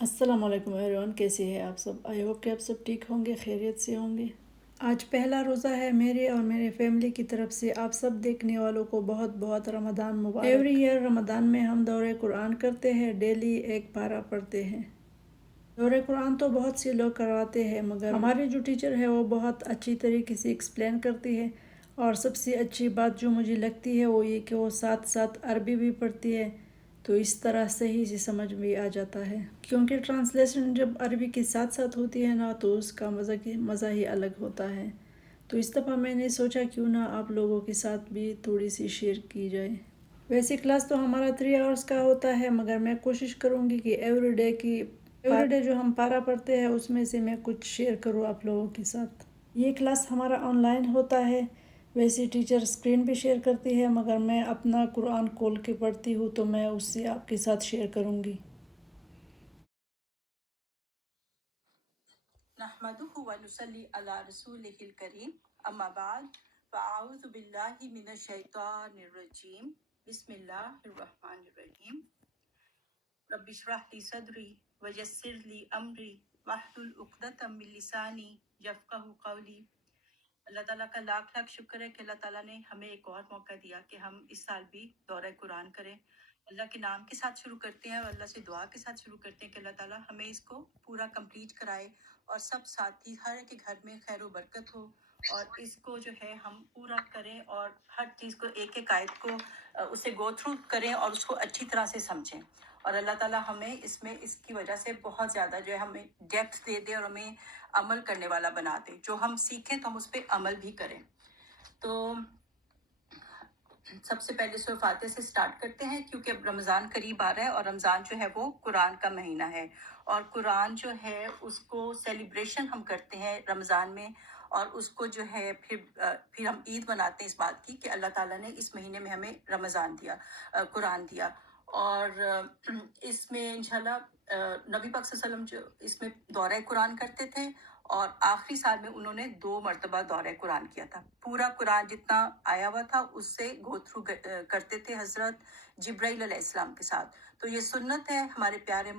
السلام علیکم ایوریون، کیسے ہیں آپ سب؟ آئی ہوپ کہ آپ سب ٹھیک ہوں گے، خیریت سے ہوں گے۔ آج پہلا روزہ ہے میرے اور میرے فیملی کی طرف سے آپ سب دیکھنے والوں کو بہت بہت رمضان مبارک۔ ایوری ایئر رمضان میں ہم دورہ قرآن کرتے ہیں، ڈیلی ایک پارہ پڑھتے ہیں۔ دورہ قرآن تو بہت سے لوگ کرواتے ہیں، مگر ہمارے جو ٹیچر ہے وہ بہت اچھی طریقے سے ایکسپلین کرتی ہے، اور سب سے اچھی بات جو مجھے لگتی ہے وہ یہ کہ وہ ساتھ ساتھ عربی بھی پڑھتی ہے، تو اس طرح صحیح سے سمجھ بھی آ جاتا ہے، کیونکہ ٹرانسلیشن جب عربی کے ساتھ ساتھ ہوتی ہے نا تو اس کا مزہ ہی الگ ہوتا ہے۔ تو اس دفعہ میں نے سوچا کیوں نہ آپ لوگوں کے ساتھ بھی تھوڑی سی شیئر کی جائے۔ ویسے کلاس تو ہمارا 3 آورس کا ہوتا ہے، مگر میں کوشش کروں گی کہ ایوری ڈے جو ہم پارہ پڑھتے ہیں اس میں سے میں کچھ شیئر کروں آپ لوگوں کے ساتھ۔ یہ کلاس ہمارا آن لائن ہوتا ہے، ویسے ٹیچر اسکرین بھی شیئر کرتی ہے، مگر میں اپنا قرآن کھول کے پڑھتی ہوں تو میں اس سے آپ کے ساتھ شیئر کروں گی۔ نحمده ونصلي على رسوله الكريم اما بعد فاعوذ بالله من الشيطان الرجيم بسم الله الرحمن الرحيم رب اشرح لي صدري ويسر لي امري واحلل عقدة من لساني يفقهوا قولي۔ اللہ تعالیٰ کا لاکھ لاکھ شکر ہے کہ اللہ تعالیٰ نے ہمیں ایک اور موقع دیا کہ ہم اس سال بھی دورہ قرآن کریں۔ اللہ کے نام کے ساتھ شروع کرتے ہیں اور اللہ سے دعا کے ساتھ شروع کرتے ہیں کہ اللہ تعالیٰ ہمیں اس کو پورا کمپلیٹ کرائے اور سب ساتھی ہر کے گھر میں خیر و برکت ہو، اور اس کو جو ہے ہم پورا کریں اور ہر چیز کو ایک ایک آیت کو اسے گو تھرو کریں اور اس کو اچھی طرح سے سمجھیں، اور اللہ تعالیٰ ہمیں اس میں اس کی وجہ سے بہت زیادہ جو ہے ہمیں ڈیپتھ دے دے اور ہمیں عمل کرنے والا بنا دے، جو ہم سیکھیں تو ہم اس پہ عمل بھی کریں۔ تو سب سے پہلے سورہ فاتحہ سے سٹارٹ کرتے ہیں، کیونکہ اب رمضان قریب آ رہا ہے اور رمضان جو ہے وہ قرآن کا مہینہ ہے، اور قرآن جو ہے اس کو سیلیبریشن ہم کرتے ہیں رمضان میں، اور اس کو جو ہے پھر ہم عید مناتے ہیں اس بات کی کہ اللہ تعالیٰ نے اس مہینے میں ہمیں رمضان دیا، قرآن دیا، اور اس میں انشاءاللہ نبی پاک صلی اللہ علیہ وسلم جو اس میں دورہ قرآن کرتے تھے، اور آخری سال میں انہوں نے 2 مرتبہ دورہ قرآن کیا تھا۔ پورا قرآن جتنا آیا ہوا تھا اس سے گو تھرو کرتے تھے حضرت جبرائیل علیہ السلام کے ساتھ۔ تو یہ سنت ہے ہمارے پیارے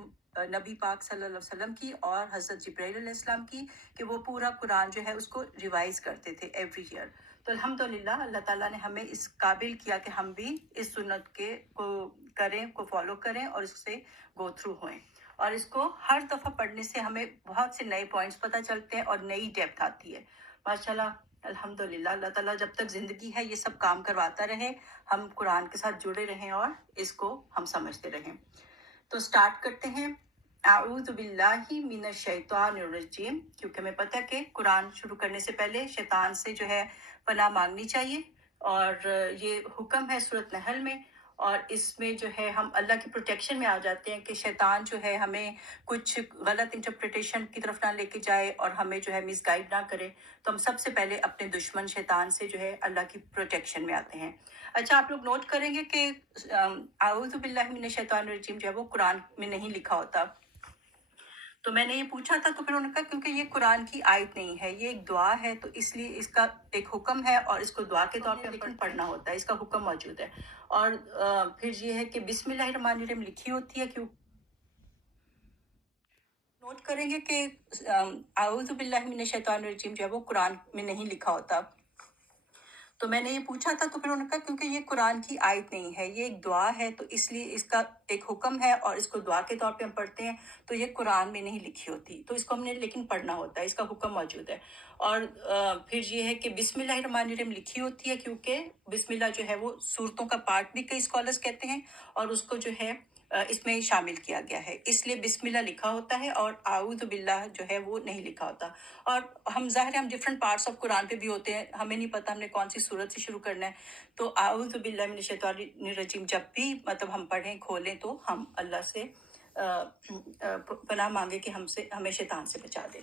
نبی پاک صلی اللہ علیہ وسلم کی اور حضرت جبرائیل علیہ السلام کی، کہ وہ پورا قرآن جو ہے اس کو ریوائز کرتے تھے ایوری ایئر۔ تو الحمدللہ اللہ تعالیٰ نے ہمیں اس قابل کیا کہ ہم بھی اس سنت کو کریں، کو فالو کریں اور اس سے گو تھرو ہوئیں، اور اس کو ہر دفعہ پڑھنے سے ہمیں بہت سے نئے پوائنٹس پتہ چلتے ہیں اور نئی ڈیپتھ آتی ہے۔ ماشاءاللہ الحمدللہ اللہ تعالیٰ جب تک زندگی ہے یہ سب کام کرواتا رہے، ہم قرآن کے ساتھ جڑے رہیں اور اس کو ہم سمجھتے رہیں۔ تو سٹارٹ کرتے ہیں، اعوذ باللہ من الشیطان الرجیم، کیونکہ ہمیں پتہ ہے کہ قرآن شروع کرنے سے پہلے شیطان سے جو ہے پناہ مانگنی چاہیے، اور یہ حکم ہے سورۃ نحل میں، اور اس میں جو ہے ہم اللہ کی پروٹیکشن میں آ جاتے ہیں کہ شیطان جو ہے ہمیں کچھ غلط انٹرپریٹیشن کی طرف نہ لے کے جائے اور ہمیں جو ہے مس گائیڈ نہ کرے۔ تو ہم سب سے پہلے اپنے دشمن شیطان سے جو ہے اللہ کی پروٹیکشن میں آتے ہیں۔ اچھا، آپ لوگ نوٹ کریں گے کہ اعوذ باللہ من الشیطان الرجیم جو ہے وہ قرآن میں نہیں لکھا ہوتا۔ تو میں نے یہ پوچھا تھا تو پھر انہوں نے کہا کیونکہ یہ قرآن کی آیت نہیں ہے، یہ ایک دعا ہے، تو اس لیے اس کا ایک حکم ہے اور اس کو دعا کے طور پہ لیکن پڑھنا ہوتا ہے، اس کا حکم موجود ہے۔ اور پھر یہ ہے کہ بسم اللہ الرحمن الرحیم لکھی ہوتی ہے، کیوں نوٹ کریں گے کہ اعوذ باللہ من الشیطان الرجیم جو ہے وہ قرآن میں نہیں لکھا ہوتا۔ تو میں نے یہ پوچھا تھا تو پھر انہوں نے کہا کیونکہ یہ قرآن کی آیت نہیں ہے، یہ ایک دعا ہے، تو اس لیے اس کا ایک حکم ہے اور اس کو دعا کے طور پہ ہم پڑھتے ہیں، تو یہ قرآن میں نہیں لکھی ہوتی، تو اس کو ہم نے لیکن پڑھنا ہوتا ہے، اس کا حکم موجود ہے۔ اور پھر یہ ہے کہ بسم اللہ الرحمن الرحیم لکھی ہوتی ہے، کیونکہ بسم اللہ جو ہے وہ سورتوں کا پارٹ بھی کئی اسکالرس کہتے ہیں، اور اس کو جو ہے اس میں شامل کیا گیا ہے، اس لیے بسم اللہ لکھا ہوتا ہے اور اعوذ باللہ جو ہے وہ نہیں لکھا ہوتا۔ اور ہم ظاہر ہے ہم ڈفرینٹ پارٹس آف قرآن پہ بھی ہوتے ہیں، ہمیں نہیں پتہ ہم نے کون سی سورت سے شروع کرنا ہے، تو اعوذ باللہ من الشیطان الرجیم جب بھی مطلب ہم پڑھیں کھولیں تو ہم اللہ سے پناہ مانگے کہ ہمیں شیطان سے بچا دے۔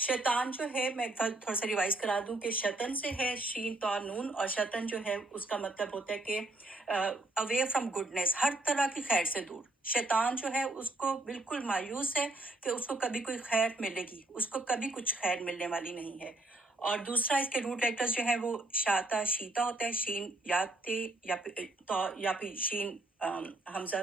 شیطان جو ہے میں تھوڑا سا ریوائز کرا دوں کہ شطن سے ہے، شین تا نون، اور شطن جو ہے اس کا مطلب ہوتا ہے کہ اوے فرام گڈنس، ہر طرح کی خیر سے دور۔ شیطان جو ہے اس کو بالکل مایوس ہے کہ اس کو کبھی کوئی خیر ملے گی، اس کو کبھی کچھ خیر ملنے والی نہیں ہے۔ اور دوسرا اس کے روٹ لیٹرز جو ہیں وہ شاتا شیتا ہوتا ہے، شین یا تے یا پھر شین حمزہ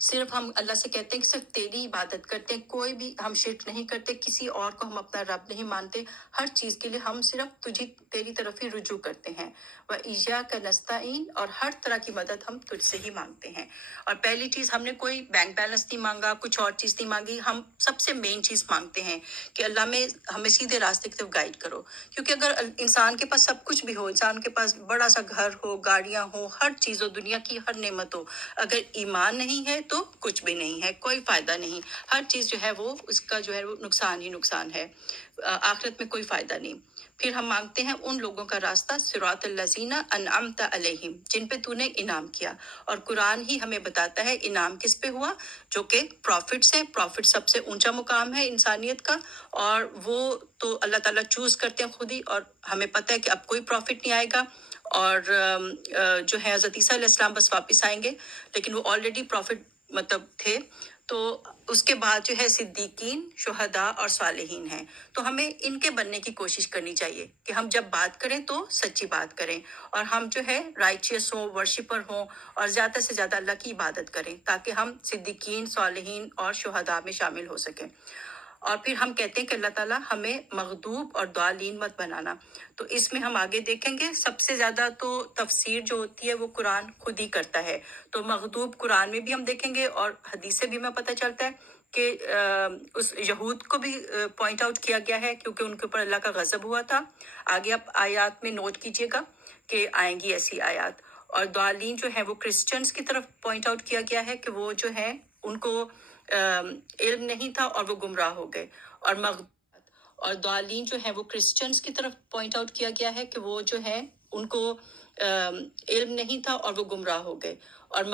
صرف ہم اللہ سے کہتے ہیں کہ صرف تیری عبادت کرتے ہیں، کوئی بھی ہم شرک نہیں کرتے، کسی اور کو ہم اپنا رب نہیں مانتے، ہر چیز کے لیے ہم صرف تجھے تیری طرف ہی رجوع کرتے ہیں۔ وَإِيَّاكَ نَسْتَعِينُ، اور ہر طرح کی مدد ہم تجھ سے ہی مانگتے ہیں۔ اور پہلی چیز، ہم نے کوئی بینک بیلنس نہیں مانگا، کچھ اور چیز نہیں مانگی، ہم سب سے مین چیز مانگتے ہیں کہ اللہ میں ہمیں سیدھے راستے کی طرف گائیڈ کرو۔ کیونکہ اگر انسان کے پاس سب کچھ بھی ہو، انسان کے پاس بڑا سا گھر ہو، گاڑیاں ہو، ہر چیز ہو، دنیا کی ہر نعمت ہو، اگر ایمان نہیں ہے تو کچھ بھی نہیں ہے، کوئی فائدہ نہیں، ہر چیز جو ہے وہ اس کا جو ہے وہ نقصان ہی نقصان ہے، آخرت میں کوئی فائدہ نہیں۔ پھر ہم مانگتے ہیں ان لوگوں کا راستہ، صراط الذین انعمت علیہم، جن پہ تو نے انعام کیا، اور قرآن ہی ہمیں بتاتا ہے انعام کس پہ ہوا، جو کہ پروفٹس ہیں۔ پروفٹ سب سے اونچا مقام ہے انسانیت کا، اور وہ تو اللہ تعالیٰ چوز کرتے ہیں خود ہی، اور ہمیں پتہ ہے کہ اب کوئی پروفٹ نہیں آئے گا، اور جو ہے حضرت عیسیٰ علیہ السلام بس واپس آئیں گے، لیکن وہ آلریڈی پروفٹ مطلب تھے۔ تو اس کے بعد جو ہے صدیقین، شہداء اور صالحین ہیں، تو ہمیں ان کے بننے کی کوشش کرنی چاہیے کہ ہم جب بات کریں تو سچی بات کریں، اور ہم جو ہے رائچیس ہوں، ورشپر ہوں، اور زیادہ سے زیادہ اللہ کی عبادت کریں، تاکہ ہم صدیقین، صالحین اور شہداء میں شامل ہو سکیں۔ اور پھر ہم کہتے ہیں کہ اللہ تعالیٰ ہمیں مغضوب اور ضالین مت بنانا۔ تو اس میں ہم آگے دیکھیں گے، سب سے زیادہ تو تفسیر جو ہوتی ہے وہ قرآن خود ہی کرتا ہے۔ تو مغضوب قرآن میں بھی ہم دیکھیں گے، اور حدیث سے بھی ہمیں پتہ چلتا ہے کہ اس یہود کو بھی پوائنٹ آؤٹ کیا گیا ہے، کیونکہ ان کے اوپر اللہ کا غضب ہوا تھا۔ آگے آپ آیات میں نوٹ کیجئے گا کہ آئیں گی ایسی آیات۔ اور ضالین جو ہے وہ کرسچنز کی طرف پوائنٹ آؤٹ کیا گیا ہے کہ وہ جو ہے ان کو علم نہیں تھا اور وہ گمراہ ہو گئے، اور ضالین جو ہے وہ کرسچنز کی طرف پوائنٹ آؤٹ کیا گیا ہے کہ وہ جو ہے ان کو علم نہیں تھا اور وہ گمراہ ہو گئے، اور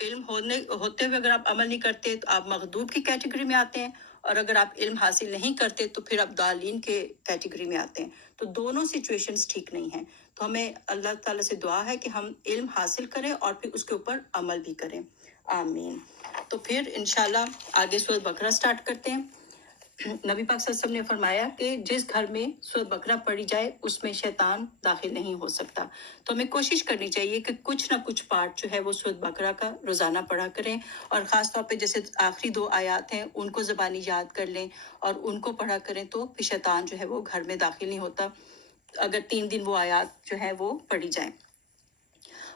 علم ہوتے ہوئے اگر آپ عمل نہیں کرتے تو آپ مغضوب کی کیٹیگری میں آتے ہیں، اور اگر آپ علم حاصل نہیں کرتے تو پھر آپ ضالین کے کیٹیگری میں آتے ہیں۔ تو دونوں سچویشنز ٹھیک نہیں ہیں۔ تو ہمیں اللہ تعالیٰ سے دعا ہے کہ ہم علم حاصل کریں اور پھر اس کے اوپر عمل بھی کریں، آمین۔ تو پھر انشاءاللہ آگے سورۃ بقرہ سٹارٹ کرتے ہیں۔ نبی پاک صلی اللہ علیہ وسلم نے فرمایا کہ جس گھر میں سورۃ بقرہ پڑھی جائے اس میں شیطان داخل نہیں ہو سکتا۔ تو ہمیں کوشش کرنی چاہیے کہ کچھ نہ کچھ پارٹ جو ہے وہ سورۃ بقرہ کا روزانہ پڑھا کریں، اور خاص طور پہ جیسے آخری 2 آیات ہیں ان کو زبانی یاد کر لیں اور ان کو پڑھا کریں، تو پھر شیطان جو ہے وہ گھر میں داخل نہیں ہوتا، اگر 3 دن وہ آیات جو ہے وہ پڑھی جائیں۔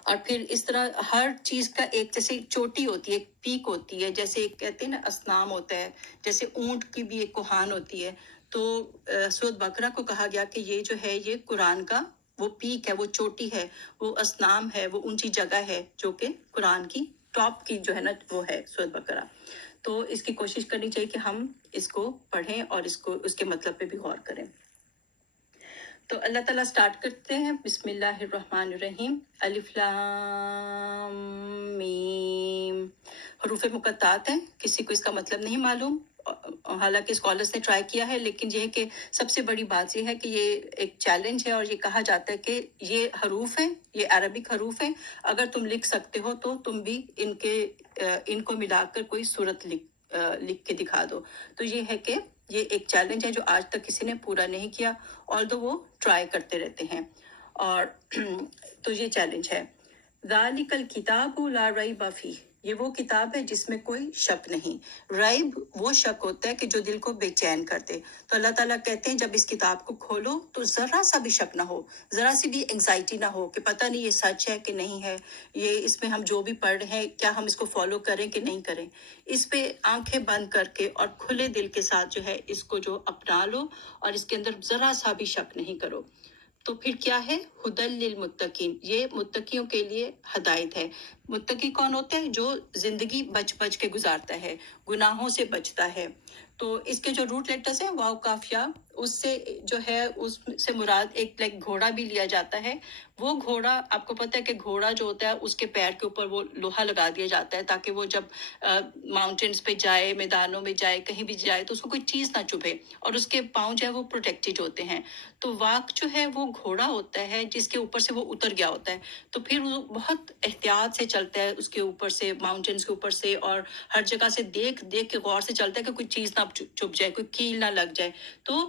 اور پھر اس طرح ہر چیز کا ایک جیسے چوٹی ہوتی ہے، ایک پیک ہوتی ہے، جیسے ایک کہتے ہیں نا اسنام ہوتا ہے، جیسے اونٹ کی بھی ایک کوہان ہوتی ہے۔ تو سورۃ بقرہ کو کہا گیا کہ یہ جو ہے یہ قرآن کا وہ پیک ہے، وہ چوٹی ہے، وہ اسنام ہے، وہ اونچی جگہ ہے، جو کہ قرآن کی ٹاپ کی جو ہے نا وہ ہے سورۃ بقرہ۔ تو اس کی کوشش کرنی چاہیے کہ ہم اس کو پڑھیں اور اس کے مطلب پہ بھی غور کریں۔ تو اللہ تعالیٰ سٹارٹ کرتے ہیں، بسم اللہ الرحمن الرحیم، الف لام میم۔ حروف مقطعات ہیں، کسی کو اس کا مطلب نہیں معلوم، حالانکہ اسکالرس نے ٹرائی کیا ہے، لیکن یہ ہے کہ سب سے بڑی بات یہ ہے کہ یہ ایک چیلنج ہے، اور یہ کہا جاتا ہے کہ یہ حروف ہیں، یہ عربک حروف ہیں، اگر تم لکھ سکتے ہو تو تم بھی ان کو ملا کر کوئی صورت لکھ کے دکھا دو۔ تو یہ ہے کہ یہ ایک چیلنج ہے جو آج تک کسی نے پورا نہیں کیا، although وہ ٹرائی کرتے رہتے ہیں، اور تو یہ چیلنج ہے۔ ذالک الکتاب لا ریب فیہ، یہ وہ کتاب ہے جس میں کوئی شک نہیں۔ ریب وہ شک ہوتا ہے کہ جو دل کو بے چین کر دے۔ تو اللہ تعالیٰ کہتے ہیں جب اس کتاب کو کھولو تو ذرا سا بھی شک نہ ہو، ذرا سی بھی انگزائٹی نہ ہو کہ پتہ نہیں یہ سچ ہے کہ نہیں ہے، یہ اس میں ہم جو بھی پڑھ رہے ہیں کیا ہم اس کو فالو کریں کہ نہیں کریں۔ اس پہ آنکھیں بند کر کے اور کھلے دل کے ساتھ جو ہے اس کو جو اپنا لو، اور اس کے اندر ذرا سا بھی شک نہیں کرو۔ تو پھر کیا ہے؟ ہدی للمتقین، یہ متقیوں کے لیے ہدایت ہے۔ متقی کون ہوتا ہے؟ جو زندگی بچ کے گزارتا ہے، گناہوں سے بچتا ہے۔ تو اس کے جو روٹ لیٹرز ہیں واو کاف یا، اس سے جو ہے اس سے مراد ایک گھوڑا بھی لیا جاتا ہے۔ وہ گھوڑا آپ کو پتہ ہے کہ گھوڑا جو ہوتا ہے اس کے پیر کے اوپر وہ لوہا لگا دیا جاتا ہے تاکہ وہ جب ماؤنٹینز پہ جائے، میدانوں میں جائے، کہیں بھی جائے تو اس کو کوئی چیز نہ چبھے، اور اس کے پاؤں جو ہے وہ پروٹیکٹڈ ہوتے ہیں۔ تو واق جو ہے وہ گھوڑا ہوتا ہے جس کے اوپر سے وہ اتر گیا ہوتا ہے، تو پھر وہ بہت احتیاط سے چلتا ہے اس کے اوپر سے، ماؤنٹینز کے اوپر سے، اور ہر جگہ سے دیکھ کے غور سے چلتا ہے کہ کوئی چیز نہ چبھ جائے، کوئی کیل نہ لگ جائے۔ تو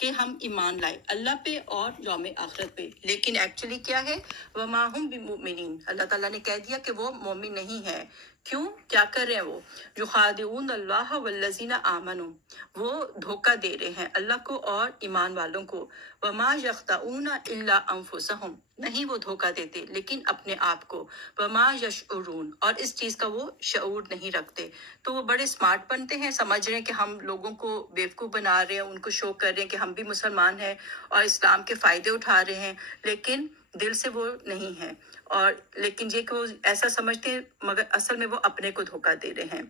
کہ ہم ایمان لائے اللہ پہ اور یوم آخرت پہ، لیکن ایکچولی کیا ہے، وما ہم بمؤمنین، اللہ تعالیٰ نے کہہ دیا کہ وہ مومن نہیں ہے۔ کیوں؟ کیا کر رہے ہیں وہ؟ یخادعون اللہ والذین آمنوا، وہ دھوکہ دے رہے ہیں اللہ کو اور ایمان والوں کو۔ وما یخدعون الا انفسہم، نہیں وہ دھوکہ دیتے لیکن اپنے آپ کو۔ وما یشعرون، اور اس چیز کا وہ شعور نہیں رکھتے۔ تو وہ بڑے اسمارٹ بنتے ہیں، سمجھ رہے ہیں کہ ہم لوگوں کو بیوقوف بنا رہے ہیں، ان کو شو کر رہے ہیں کہ ہم بھی مسلمان ہیں اور اسلام کے فائدے اٹھا رہے ہیں، لیکن دل سے وہ نہیں ہے۔ اور لیکن یہ کہ وہ ایسا سمجھتے ہیں مگر اصل میں وہ اپنے کو دھوکہ دے رہے ہیں۔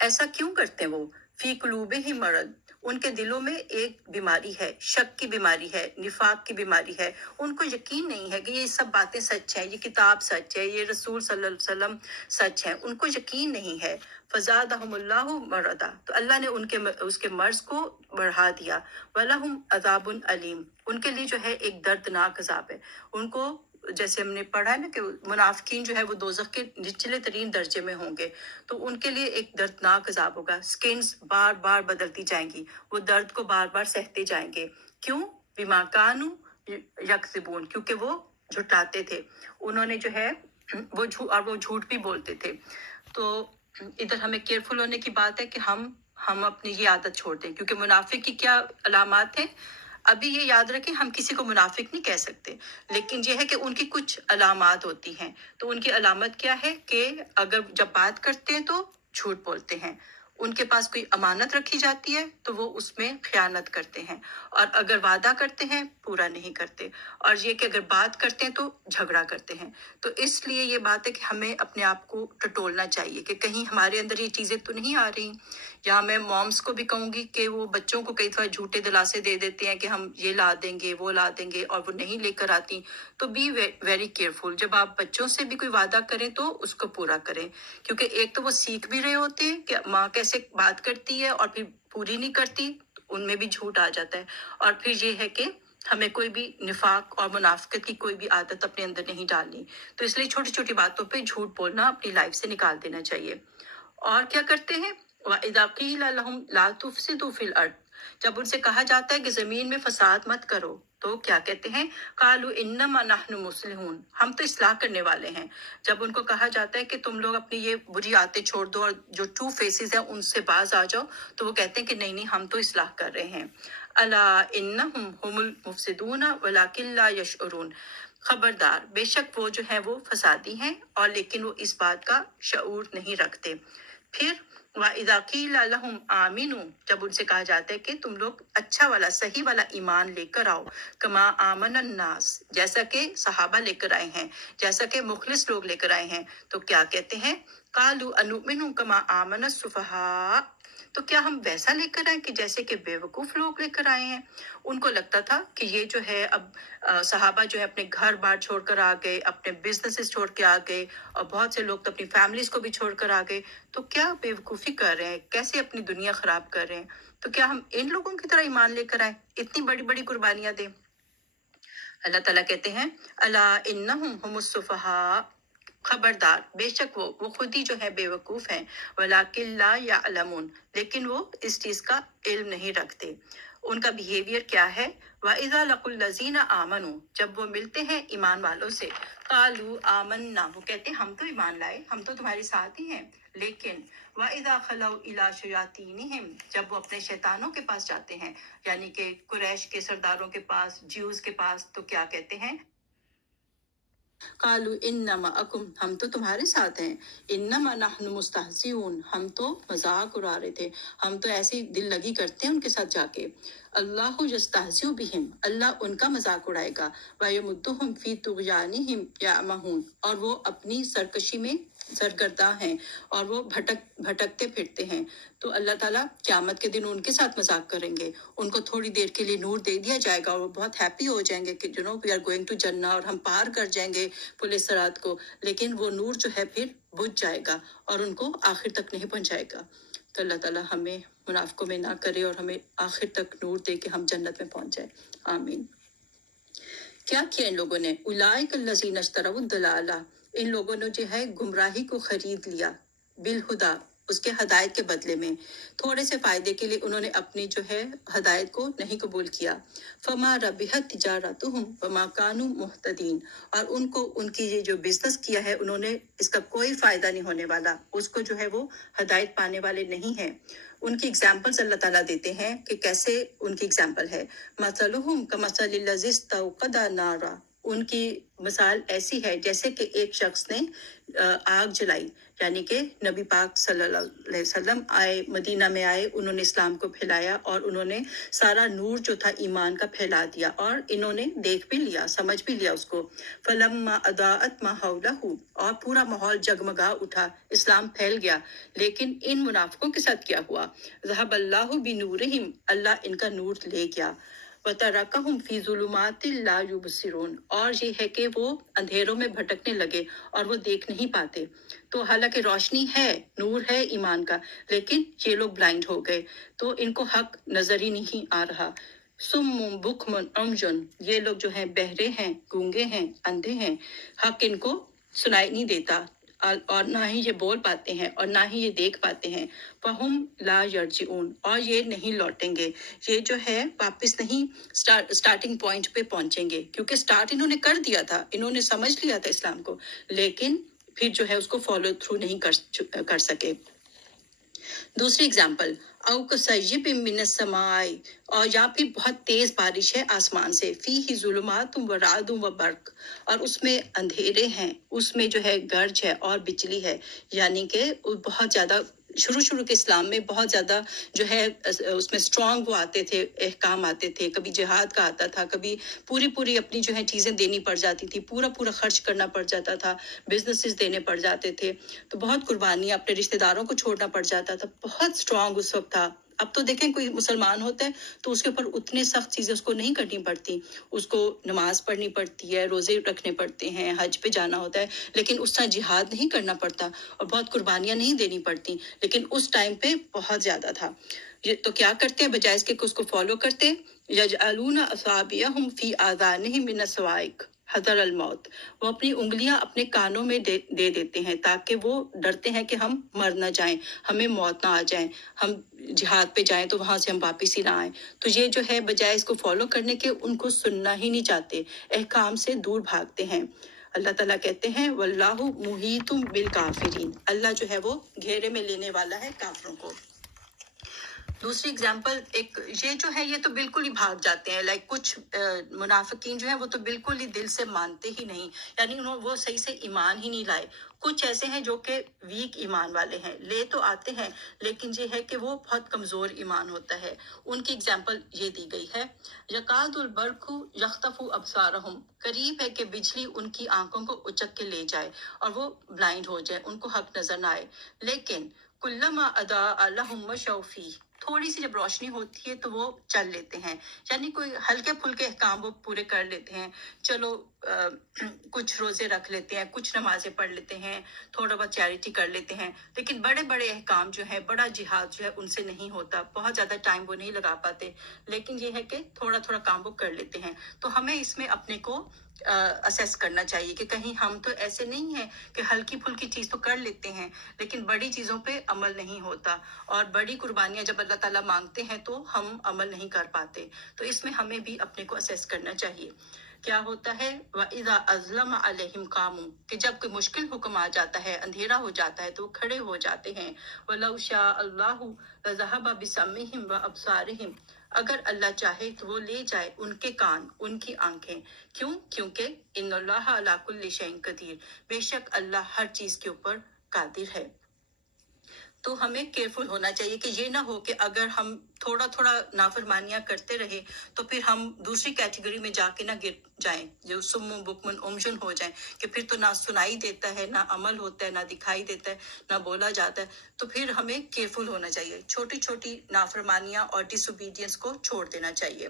ایسا کیوں کرتے ہیں وہ؟ فی قلوبہم مرض، ان کے دلوں میں ایک بیماری ہے، شک کی بیماری ہے، نفاق کی بیماری ہے۔ ان کو یقین نہیں ہے کہ یہ سب باتیں سچ ہیں، یہ کتاب سچ ہے، یہ رسول صلی اللہ علیہ وسلم سچ ہے، ان کو یقین نہیں ہے۔ فزادہم اللہ مرضا، تو اللہ نے اس کے مرض کو بڑھا دیا۔ وَلَهُمْ عَذَابٌ علیم، ان کے لیے جو ہے ایک دردناک عذاب ہے۔ ان کو، جیسے ہم نے پڑھا ہے نا کہ منافقین جو ہے وہ دوزخ کے نچلے ترین درجے میں ہوں گے، تو ان کے لیے ایک دردناک عذاب ہوگا۔ سکنز بار بار بدلتی جائیں گی، وہ درد کو بار بار سہتے جائیں گے۔ کیوں؟ بما کانوا یکذبون، کیونکہ وہ جھٹلاتے تھے، انہوں نے جو ہے وہ جھوٹ بھی بولتے تھے۔ تو ادھر ہمیں کیئرفل ہونے کی بات ہے کہ ہم اپنی یہ عادت چھوڑ دیں، کیونکہ منافق کی کیا علامات ہیں؟ ابھی یہ یاد رکھیں، ہم کسی کو منافق نہیں کہہ سکتے، لیکن یہ ہے کہ ان کی کچھ علامات ہوتی ہیں۔ تو ان کی علامت کیا ہے کہ اگر جب بات کرتے ہیں تو جھوٹ بولتے ہیں، ان کے پاس کوئی امانت رکھی جاتی ہے تو وہ اس میں خیانت کرتے ہیں، اور اگر وعدہ کرتے ہیں پورا نہیں کرتے، اور یہ کہ اگر بات کرتے ہیں تو جھگڑا کرتے ہیں۔ تو اس لیے یہ بات ہے کہ ہمیں اپنے آپ کو ٹٹولنا چاہیے کہ کہیں ہمارے اندر یہ چیزیں تو نہیں آ رہی۔ یا میں مومس کو بھی کہوں گی کہ وہ بچوں کو کئی دفعہ جھوٹے دلاسے دے دیتے ہیں کہ ہم یہ لا دیں گے، وہ لا دیں گے، اور وہ نہیں لے کر آتی۔ تو بی ویری کیئرفل، جب آپ بچوں سے بھی کوئی وعدہ کریں تو اس کو پورا کریں، کیونکہ ایک تو وہ سیکھ بھی رہے ہوتے ہیں کہ ماں کیسے بات کرتی ہے اور پھر پوری نہیں کرتی، ان میں بھی جھوٹ آ جاتا ہے۔ اور پھر یہ ہے کہ ہمیں کوئی بھی نفاق اور منافقت کی کوئی بھی عادت اپنے اندر نہیں ڈالنی۔ تو اس لیے چھوٹی چھوٹی باتوں پہ جھوٹ بولنا اپنی لائف سے نکال دینا چاہیے۔ اور کیا کرتے ہیں؟ وَإِذَا قِيلَ لَهُمْ لَا تُفْسِدُوا فِي الْأَرْضِ، جب ان سے کہا جاتا ہے کہ زمین میں فساد مت کرو، تو کیا کہتے ہیں؟ قَالُوا إِنَّمَا نَحْنُ مُصْلِحُونَ، ہم تو اصلاح کرنے والے ہیں۔ جب ان کو کہا جاتا ہے کہ تم لوگ اپنی یہ بری عادتیں چھوڑ دو اور جو ٹرو فیسز ہیں ان سے باز آ جاؤ، تو وہ کہتے ہیں کہ نہیں ہم تو اصلاح کر رہے ہیں۔ الا انہم هم المفسدون ولکن لا یشعرون، خبردار، بے شک وہ جو ہے وہ فسادی ہیں اور لیکن وہ اس بات کا شعور نہیں رکھتے۔ پھر وَإِذَا قِيلَ لَهُمْ آمِنُوا، جب ان سے کہا جاتا ہے کہ تم لوگ اچھا والا صحیح والا ایمان لے کر آؤ، کما آمن الناس، جیسا کہ صحابہ لے کر آئے ہیں، جیسا کہ مخلص لوگ لے کر آئے ہیں، تو کیا کہتے ہیں؟ قَالُوا أَنُؤْمِنُ كَمَا آمَنَ السُّفَهَاءُ، تو کیا ہم ویسا لے کر آئیں کہ جیسے کہ بے وقوف لوگ لے کر آئے ہیں؟ ان کو لگتا تھا کہ یہ جو ہے اب صحابہ جو ہے اپنے گھر بار چھوڑ کر آ گئے، اپنے بزنسز چھوڑ کے آ گئے، اور بہت سے لوگ تو اپنی فیملیز کو بھی چھوڑ کر آ گئے، تو کیا بے وقوفی کر رہے ہیں، کیسے اپنی دنیا خراب کر رہے ہیں؟ تو کیا ہم ان لوگوں کی طرح ایمان لے کر آئیں، اتنی بڑی بڑی قربانیاں دیں؟ اللہ تعالیٰ کہتے ہیں الا انہم هم السفہاء، خبردار، بے شک وہ خود ہی جو ہے بے وقوف ہیں، ولیکن لا یعلمون، لیکن وہ اس چیز کا علم نہیں رکھتے۔ ان کا بیہیویئر کیا ہے؟ وَإِذَا لَقُوا الَّذِينَ آمَنُوا، جب وہ ملتے ہیں ایمان والوں سے، قَالُوا آمَنَّا، وہ کہتے ہیں ہم تو ایمان لائے، ہم تو تمہارے ساتھ ہی ہیں، لیکن وَإِذَا خَلَوْا إِلَىٰ شَيَاطِینِهِمْ، جب وہ اپنے شیطانوں کے پاس جاتے ہیں، یعنی کہ قریش کے سرداروں کے پاس، جیوز کے پاس، تو کیا کہتے ہیں؟ قالوا انما اکم، ہم تو تمہارے ساتھ ہیں، انما نحن مستہزئون، ہم تو مذاق اڑا رہے تھے، ہم تو ایسی دل لگی کرتے ہیں ان کے ساتھ جا کے۔ اللہ یستہزئ بہم، اللہ ان کا مذاق اڑائے گا، ویمدہم فی طغیانہم یعمہون، اور وہ اپنی سرکشی میں سرگرداں ہیں اور وہ بھٹکتے پھرتے ہیں۔ تو اللہ تعالیٰ قیامت کے دن ان کے ساتھ مذاق کریں گے، ان کو تھوڑی دیر کے لیے نور دے دیا جائے گا اور وہ بہت ہیپی ہو جائیں گے کہ وی آر گوئنگ ٹو جنہ، اور ہم پار کر جائیں گے پل صراط کو، لیکن وہ نور جو ہے پھر بجھ جائے گا اور ان کو آخر تک نہیں پہنچائے گا۔ تو اللہ تعالیٰ ہمیں منافقوں میں نہ کرے اور ہمیں آخر تک نور دے کے ہم جنت میں پہنچ جائے، آمین۔ کیا کیا ان لوگوں نے؟ اولئک الذین اشتروا الضلالہ، ان لوگوں نے جو ہے گمراہی کو خرید لیا، بالہدا، اس کے ہدایت کے بدلے میں، تھوڑے سے فائدے کے لیے انہوں نے اپنی جو ہے ہدایت کو نہیں قبول کیا. فما ربحت تجارتہم وما کانوا مہتدین، اور ان کو ان کی یہ جو بزنس کیا ہے انہوں نے اس کا کوئی فائدہ نہیں ہونے والا، اس کو جو ہے وہ ہدایت پانے والے نہیں ہیں. ان کی اگزامپلز اللہ تعالیٰ دیتے ہیں کہ کیسے ان کی اگزامپل ہے. مثلہم کمثل الذی استوقد نارا، ان کی مثال ایسی ہے جیسے کہ ایک شخص نے آگ جلائی، یعنی کہ نبی پاک صلی اللہ علیہ وسلم آئے، مدینہ میں آئے، انہوں نے اسلام کو پھیلایا اور انہوں نے سارا نور جو تھا ایمان کا پھیلا دیا، اور انہوں نے دیکھ بھی لیا، سمجھ بھی لیا اس کو. فلما اضاءت ما حولہ، اور پورا ماحول جگمگا اٹھا، اسلام پھیل گیا. لیکن ان منافقوں کے ساتھ کیا ہوا؟ ذهب اللہ بنورہم، اللہ ان کا نور لے گیا. وَتَرَكَهُمْ فِي ظُلُمَاتٍ لَا يُبْصِرُونَ، اور یہ ہے کہ وہ اندھیروں میں بھٹکنے لگے اور وہ دیکھ نہیں پاتے. تو حالانکہ روشنی ہے، نور ہے ایمان کا، لیکن یہ لوگ بلائنڈ ہو گئے، تو ان کو حق نظر ہی نہیں آ رہا. سم بکم عمجن، یہ لوگ جو ہیں بہرے ہیں، گونگے ہیں، اندھے ہیں، حق ان کو سنائی نہیں دیتا، اور نہ ہی یہ بول پاتے ہیں اور نہ ہی یہ دیکھ پاتے ہیں. فہم لا یرجعون، اور یہ نہیں لوٹیں گے، یہ جو ہے واپس نہیں سٹارٹنگ پوائنٹ پہ پہنچیں گے، کیونکہ سٹارٹ انہوں نے کر دیا تھا، انہوں نے سمجھ لیا تھا اسلام کو، لیکن پھر جو ہے اس کو فالو تھرو نہیں کر سکے. دوسری اگزامپل، او کصیب من السماء، اور یا پھر بہت تیز بارش ہے آسمان سے، فیہ ظلمات و رعد و برق، اور اس میں اندھیرے ہیں، اس میں جو ہے گرج ہے اور بجلی ہے. یعنی کہ بہت زیادہ شروع کے اسلام میں بہت زیادہ جو ہے اس میں اسٹرانگ وہ آتے تھے، احکام آتے تھے، کبھی جہاد کا آتا تھا، کبھی پوری اپنی جو ہے چیزیں دینی پڑ جاتی تھی، پورا خرچ کرنا پڑ جاتا تھا، بزنسز دینے پڑ جاتے تھے، تو بہت قربانیاں، اپنے رشتہ داروں کو چھوڑنا پڑ جاتا تھا، بہت اسٹرانگ اس وقت تھا. اب تو دیکھیں کوئی مسلمان ہوتا ہے تو اس کے اوپر اتنے سخت چیزیں اس کو نہیں کرنی پڑتی، اس کو نماز پڑھنی پڑتی ہے، روزے رکھنے پڑتے ہیں، حج پہ جانا ہوتا ہے، لیکن اس طرح جہاد نہیں کرنا پڑتا اور بہت قربانیاں نہیں دینی پڑتی، لیکن اس ٹائم پہ بہت زیادہ تھا. یہ تو کیا کرتے ہیں، بجائے اس کے کہ اس کو فالو کرتے، یجعلون اصابعہم فی آذانہم من الصواعق حذر الموت، وہ اپنی انگلیاں اپنے کانوں میں دے دیتے ہیں تاکہ وہ ڈرتے ہیں کہ ہم مر نہ جائیں، ہمیں موت نہ آ جائیں، ہم جہاد پہ جائیں تو وہاں سے ہم واپس ہی نہ آئیں. تو یہ جو ہے بجائے اس کو فالو کرنے کے، ان کو سننا ہی نہیں چاہتے، احکام سے دور بھاگتے ہیں. اللہ تعالیٰ کہتے ہیں واللہ محیط بالکافرین، اللہ جو ہے وہ گھیرے میں لینے والا ہے کافروں کو. دوسری اگزامپل، ایک یہ جو ہے یہ تو بالکل ہی بھاگ جاتے ہیں، لائک کچھ منافقین جو ہیں وہ تو بالکل ہی دل سے مانتے ہی نہیں، یعنی وہ صحیح سے ایمان ہی نہیں لائے. کچھ ایسے ہیں جو کہ ویک ایمان والے ہیں، لے تو آتے ہیں لیکن یہ ہے کہ وہ بہت کمزور ایمان ہوتا ہے. ان کی اگزامپل یہ دی گئی ہے، یکاد البرق یخطف ابصارہم، قریب ہے کہ بجلی ان کی آنکھوں کو اچک کے لے جائے اور وہ بلائنڈ ہو جائے، ان کو حق نظر نہ آئے. لیکن کلما اضاء لهم مشوا فیہ، تھوڑی سی جب روشنی ہوتی ہے تو وہ چل لیتے ہیں، یعنی کوئی ہلکے پھلکے احکام وہ پورے کر لیتے ہیں. چلو کچھ روزے رکھ لیتے ہیں، کچھ نمازیں پڑھ لیتے ہیں، تھوڑا بہت چیریٹی کر لیتے ہیں، لیکن بڑے احکام جو ہے، بڑا جہاد جو ہے ان سے نہیں ہوتا، بہت زیادہ ٹائم وہ نہیں لگا پاتے. لیکن یہ ہے کہ تھوڑا کام وہ کر لیتے ہیں. تو ہمیں اس میں اپنے کو اسیس کرنا چاہیے کہ کہیں ہم تو ایسے نہیں ہیں کہ ہلکی پھلکی چیز تو کر لیتے ہیں لیکن بڑی چیزوں پہ عمل نہیں ہوتا، اور بڑی قربانیاں جب اللہ تعالیٰ مانگتے ہیں تو ہم عمل نہیں کر پاتے. تو اس میں ہمیں بھی اپنے کو اسیس کرنا چاہیے. کیا ہوتا ہے وَإِذَا أَظْلَمَ عَلَيْهِمْ قَامُوا، کہ جب کوئی مشکل حکم آ جاتا ہے، اندھیرا ہو جاتا ہے تو وہ کھڑے ہو جاتے ہیں. وَلَوْ شَاءَ اللَّهُ لَذَهَبَ بِسَمْعِهِمْ وَأَبْصَارِهِمْ، اگر اللہ چاہے تو وہ لے جائے ان کے کان، ان کی آنکھیں. کیوں؟ کیونکہ ان اللہ علی کل شیء قدیر، بے شک اللہ ہر چیز کے اوپر قادر ہے. تو ہمیں کیئرفل ہونا چاہیے کہ یہ نہ ہو کہ اگر ہم تھوڑا نافرمانیاں کرتے رہے تو پھر ہم دوسری کیٹیگری میں جا کے نہ گر جائیں، جو سم بکمن امجن ہو جائیں، کہ پھر تو نہ سنائی دیتا ہے، نہ عمل ہوتا ہے، نہ دکھائی دیتا ہے، نہ بولا جاتا ہے. تو پھر ہمیں کیئرفل ہونا چاہیے، چھوٹی نافرمانیاں اور ڈس اوبیڈینس کو چھوڑ دینا چاہیے.